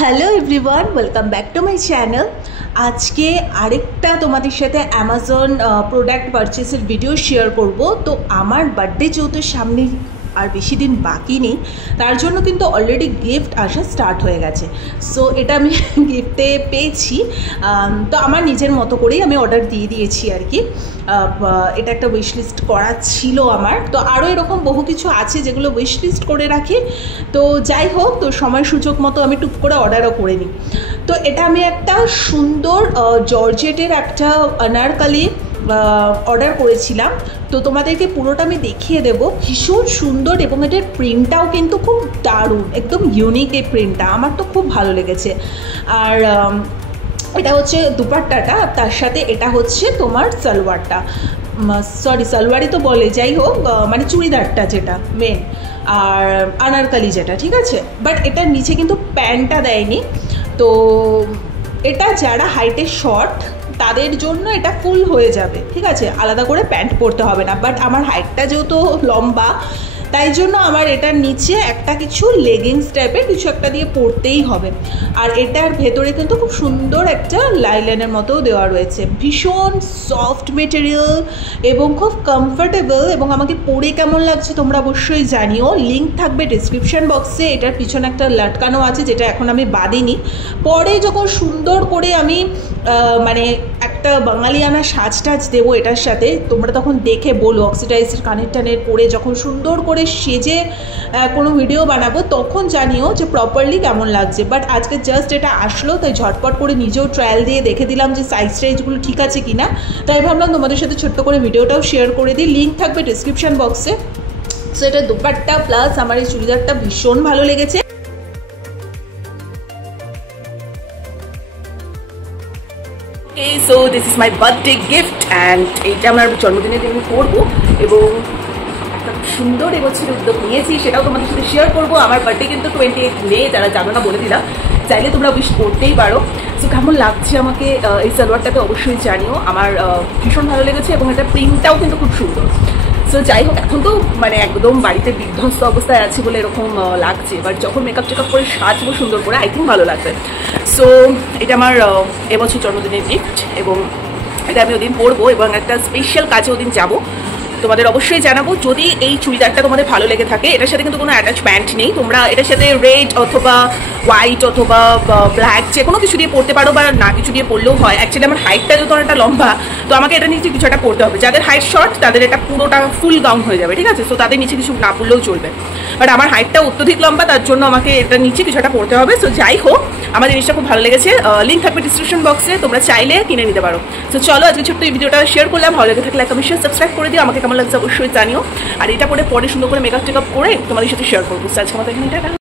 Hello everyone, welcome back to my channel. আজকে আরেকটা তোমাদের সাথে অ্যামাজন প্রোডাক্ট পারচেসের ভিডিও শেয়ার করব। তো আমার বার্থডে যেহেতু সামনে আর বেশি দিন বাকি নেই, তার জন্য কিন্তু অলরেডি গিফট আসা স্টার্ট হয়ে গেছে। সো এটা আমি গিফটে পেয়েছি, তো আমার নিজের মতো করেই আমি অর্ডার দিয়ে দিয়েছি আর কি। এটা একটা উইশ লিস্ট করা ছিল আমার, তো আরও এরকম বহু কিছু আছে যেগুলো উইশ লিস্ট করে রাখি। তো যাই হোক, তো সময় সুযোগ মতো আমি টুক করে অর্ডারও করে নিই। তো এটা আমি একটা সুন্দর জর্জেটের একটা আনারকালি অর্ডার করেছিলাম। তো তোমাদেরকে পুরোটা আমি দেখিয়ে দেব। ভীষণ সুন্দর এবং এটার প্রিন্টটাও কিন্তু খুব দারুণ, একদম ইউনিক এই প্রিন্টটা, আমার তো খুব ভালো লেগেছে। আর এটা হচ্ছে দুপাট্টাটা, তার সাথে এটা হচ্ছে তোমার সালোয়ারটা, সরি সালোয়ারই তো বলে, যাই হোক মানে চুড়িদারটা যেটা মেন, আর আনারকালি যেটা, ঠিক আছে। বাট এটার নিচে কিন্তু প্যান্টটা দেয়নি। তো এটা যারা হাইটে শর্ট তাদের জন্য এটা ফুল হয়ে যাবে, ঠিক আছে, আলাদা করে প্যান্ট পরতে হবে না। বাট আমার হাইটটা যেহেতু লম্বা, তাই জন্য আমার এটার নিচে একটা কিছু লেগিংস টাইপের কিছু একটা দিয়ে পরতেই হবে। আর এটার ভেতরে কিন্তু খুব সুন্দর একটা লাইলেনের মতোও দেওয়া রয়েছে। ভীষণ সফট মেটেরিয়াল এবং খুব কমফোর্টেবল, এবং আমাকে পরে কেমন লাগছে তোমরা অবশ্যই জানিও। লিঙ্ক থাকবে ডিসক্রিপশন বক্সে। এটার পিছনে একটা লটকানো আছে যেটা এখন আমি বাঁধিনি, পরে যখন সুন্দর করে আমি মানে একটা বাঙালিয়ানা সাজ টাজ দেবো এটার সাথে, তোমরা তখন দেখে বলো, অক্সিডাইজের কানের টানের পরে যখন সুন্দর করে সেজে কোনো ভিডিও বানাবো তখন জানিও যে প্রপারলি কেমন লাগছে। বাট আজকে জাস্ট এটা আসলো, তাই ঝটপট করে নিজেও ট্রায়াল দিয়ে দেখে দিলাম যে সাইজ টাইজগুলো ঠিক আছে কিনা। তাই ভাবলাম তোমাদের সাথে ছোট্ট করে ভিডিওটাও শেয়ার করে দিই। লিঙ্ক থাকবে ডিসক্রিপশন বক্সে। সো এটা দুপাট্টা প্লাস আমার এই চুড়িদারটা ভীষণ ভালো লেগেছে। So this is my birthday gift and এইটা আমার জন্মদিনের দিন করবো, এবং একটা সুন্দর এবছর উদ্যোগ নিয়েছি, সেটাও তোমাদের সাথে শেয়ার করবো। আমার বার্থডে কিন্তু 28 মে, যারা জানো না বলে দিলাম, চাইলে তোমরা উইশ করতেই পারো। সো কেমন লাগছে আমাকে এই সালোয়ারটাকে অবশ্যই জানিও। আমার ভীষণ ভালো লেগেছে এবং এটা প্রিন্টটাও কিন্তু খুব সুন্দর। সো যাই হোক, এখন তো মানে একদম বাড়িতে বিধ্বস্ত অবস্থায় আছি বলে এরকম লাগছে, বাট যখন মেকআপ টেকআপ করে সাজবো সুন্দর করে, আই থিঙ্ক ভালো লাগবে। সো এটা আমার এবছর জন্মদিনের গিফট, এবং এটা আমি ওদিন পরবো এবং একটা স্পেশাল কাজে ওদিন যাবো। তোমাদের অবশ্যই জানাবো। যদি এই চুড়িদারটা তোমাদের ভালো লেগে থাকে, এটার সাথে কিন্তু কোনো অ্যাটাচ প্যান্ট নেই, তোমরা এটার সাথে রেড অথবা হোয়াইট অথবা ব্ল্যাক যে কোনো কিছু দিয়ে পরতে পারো, বা না কিছু দিয়ে পরলেও হয়। অ্যাকচুয়ালি আমার হাইটটা যেহেতু অনেকটা লম্বা, তো আমাকে এটা নিচে কিছু একটা পরতে হবে। যাদের হাইট শর্ট তাদের এটা পুরোটা ফুল গাউন হয়ে যাবে, ঠিক আছে। সো তাদের নিচে কিছু না পরলেও চলবে, বাট আমার হাইটটা অত্যধিক লম্বা, তার জন্য আমাকে এটা নিচে কিছু একটা পরতে হবে। সো যাই হোক, আমার জিনিসটা খুব ভালো লেগেছে। লিঙ্ক থাকবে ডিসক্রিপশন বক্সে, তোমরা চাইলে কিনে নিতে পারো। সো চলো, আজকে ছোট্ট এই ভিডিওটা শেয়ার করলাম। ভালো লেগে থাকলে একটা অবশ্যই সাবস্ক্রাইব করে দিও। আমাকে কেমন লাগছে অবশ্যই জানিও। আর এটা পরে সুন্দর করে মেকআপ টেকআপ করে তোমাদের সাথে শেয়ার করবো। আজকে আমাদের এখানে টাটা।